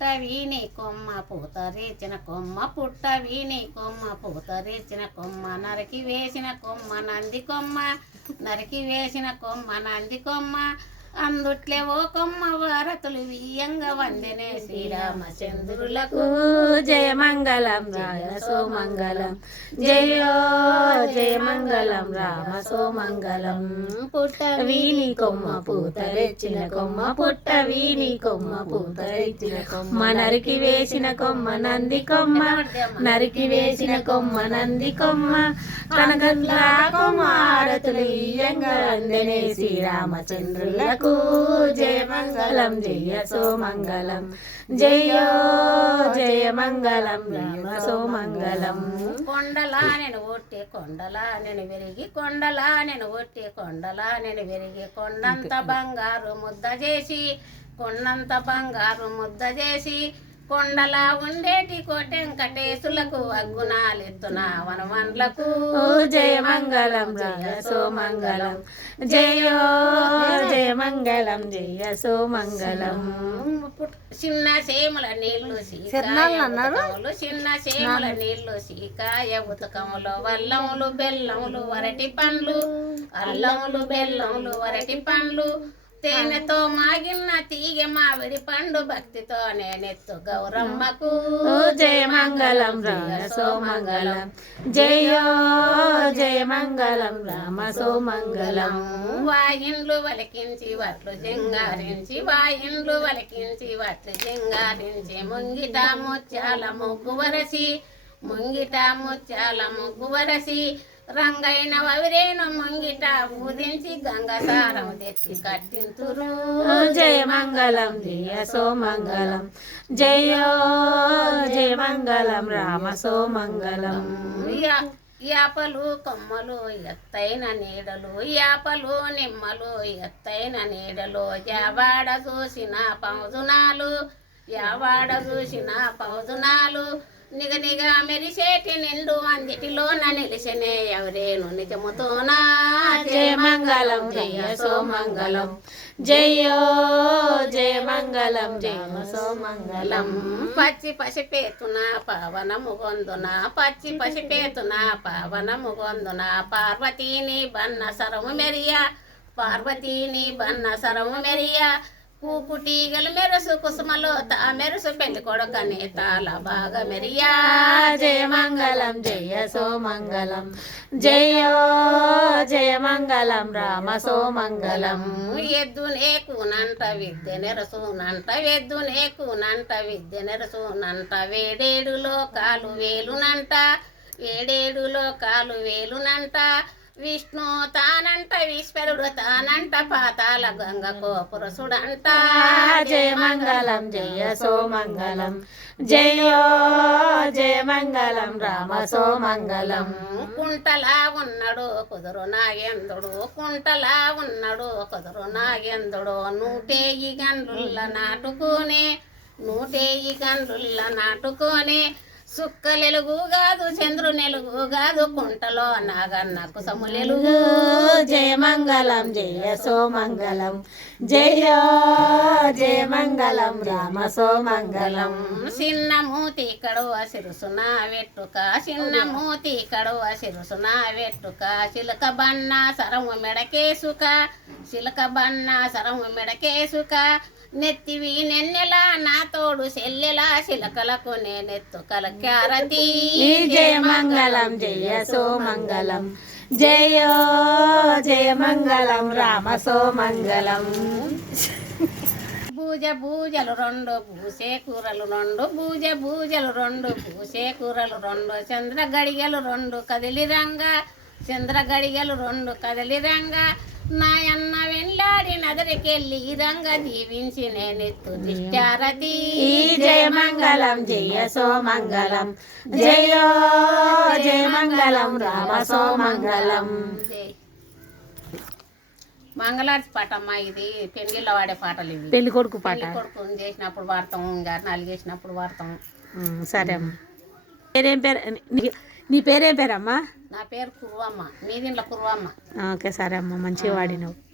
పుట్ట వీణి కొమ్మ పూత రేచిన కొమ్మ పుట్ట వీణి కొమ్మ పూత రేచిన కొమ్మ నరికి వేసిన కొమ్మ నంది కొమ్మ నరికి వేసిన కొమ్మ నంది కొమ్మ అందుట్లే ఓ కొమ్మ వారతులు వియ్యంగా వందెనే శ్రీరామచంద్రులకు. జయ మంగళం రాయ సోమంగళం. జయో జయ మంగళం రామ సోమంగళం. పుట్ట వీని కొమ్మ పూతరెచ్చిన కొమ్మ పుట్ట వీని కొమ్మ పూతరెచ్చిన కొమ్మ. నరికి వేసిన కొమ్మ నంది కొమ్మ. నరికి వేసిన కొమ్మ నంది కొమ్మ. కనగట్ల కొమ్మ ఆరతులు ఇయ్యంగా అందనే శ్రీరామచంద్రులకు. జయ మంగళం జయ సోమంగళం. జయో జయ మంగళం రామ సోమంగళం. కొండలా నేను ఒట్టి కొండలా నేను విరిగి కొండలా నేను ఒట్టి కొండలా నేను విరిగి. కొండంత బంగారు ముద్ద చేసి కొండంత బంగారు ముద్ద చేసి కొండలా ఉండేటి కోటెంకటేశులకు అగ్గునాలెత్తున వనవన్లకు ఓ జయ మంగళం జయ సోమంగళం జయో జయ మంగళం జయ సోమంగళం చిన్న సేముల నీళ్ళు సీకాయ ఉతకములు చిన్న సేముల నీళ్ళు సీకాయ ఉతకములు వల్లములు బెల్లములు వరటి పండ్లు. అల్లములు బెల్లములు వరటి పండ్లు. తేనెతో మాగిన తీగ మామిడి పండు భక్తితో నేనెత్తు గౌరమ్మకు జయ మంగళం రామ సోమంగళం. జయో జయ మంగళం రామ సోమంగళం. వాయిండ్లు వలికించి వట్లు సింగారించి వాయిండ్లు వలికించి వట్లు సింగారించి ముంగిట ముత్యాల ముగ్గు వరసి ముంగిట ముత్యాల ముగ్గు వరసి రంగైన వవిరేను ముంగిట ఊదించి గంగసారం తెచ్చి కట్టింతురు. జయ మంగళం జయ సోమంగళం జయో జయ మంగళం రామ సోమంగళం యాపలు కొమ్మలు ఎత్తైన నీడలు యాపలు నిమ్మలు ఎత్తైన నీడలు. యావాడ చూసిన పౌజునాలు యావాడ చూసిన పౌజునాలు నిగ నిగ మెరిసేటి నిండు అందిటిలోన నిలిసినే ఎవరేను నిజముతోనా? జయ మంగళం జయ సోమంగళం. జయో జయ మంగళం జయ సోమంగళం. పచ్చి పసిపేతున పవనము గొందున పచ్చి పసిపేతున పవనము గొందున పార్వతీని బన్న సరము మెరియా పార్వతీని బన్న సరము మెరియా కూకుటీగలు మెరుసు కుసుమలో మెరుసు పెళ్ళి కొడకనే తాల బాగా మెరియా జయ మంగళం జయ సోమంగళం. జయో జయ మంగళం రామ సోమంగళం. ఎద్దునే కూనంట విద్య నెరసూనంట ఎద్దునే కూనంట విద్య నెరసూనంట వేడేడు లోకాలు వేలునంట ఏడేడు లోకాలు వేలునంట విష్ణు తానంట ఈశ్వరుడు తానంట పాతాల గంగ కోపురసుడంట జయ మంగళం జయ సోమంగళం జయో జయ మంగళం రామ సోమంగళం కుంటలా ఉన్నాడు కుదురు నాగేంద్రుడు కుంటలా ఉన్నాడు కుదురు నాగేంద్రుడు. నూటేయి గండ్రుల్ల నాటుకోనే నూటేయి గండ్రుల్ల నాటుకోనే సుక్కలెలుగు కాదు చంద్రునెలుగు కాదు కుంటలో నాగన్న కుసములెలుగు జయ మంగళం జయ సోమంగళం జయ జయ మంగళం రామ సోమంగళం. చిన్నమూతి కడువ సిరుసున వెట్టుక చిన్నమూతి కడువ సిరుసున వెట్టుక చిలక బన్న సరము మెడకేసుక చిలక బన్న సరము మెడకేసుక నెత్తివి నెన్నెలా నా తోడు సెల్లెలా చిలకలకు నేనెత్తు కలక్యారతి. జయ మంగళం జయ సోమంగళం జయో జయ మంగళం రామ సోమంగళం బూజ బూజలు రెండు పూసే కూరలు రెండు బూజ బూజలు రెండు పూసే కూరలు రెండు చంద్ర గడిగలు రెండు కదిలి రంగ చంద్ర గడిగలు రెండు కదిలి రంగ. నాయన్న వెళ్ళాడి నదరికెళ్ళి రంగ దీవించి నేనెత్తు దిష్టారతి ఈ జయ మంగళం జయ సోమంగళం జయో జయ మంగళం రామ సోమంగళం. మంగళారతి పాట అమ్మా ఇది పెంగిళ్ళ వాడే పాటలు ఇవి. పెళ్ళి కొడుకు పాట. కొడుకుని చేసినప్పుడు వాడతాం ఇంకా నలిగేసినప్పుడు వాడతాం. సరే అమ్మ. పేరేం పేరు? నీ పేరేం పేరమ్మా? నా పేరు కురువమ్మ. మీదింట్లో కురువమ్మ. ఓకే సరే అమ్మ. మంచిగా వాడినావు.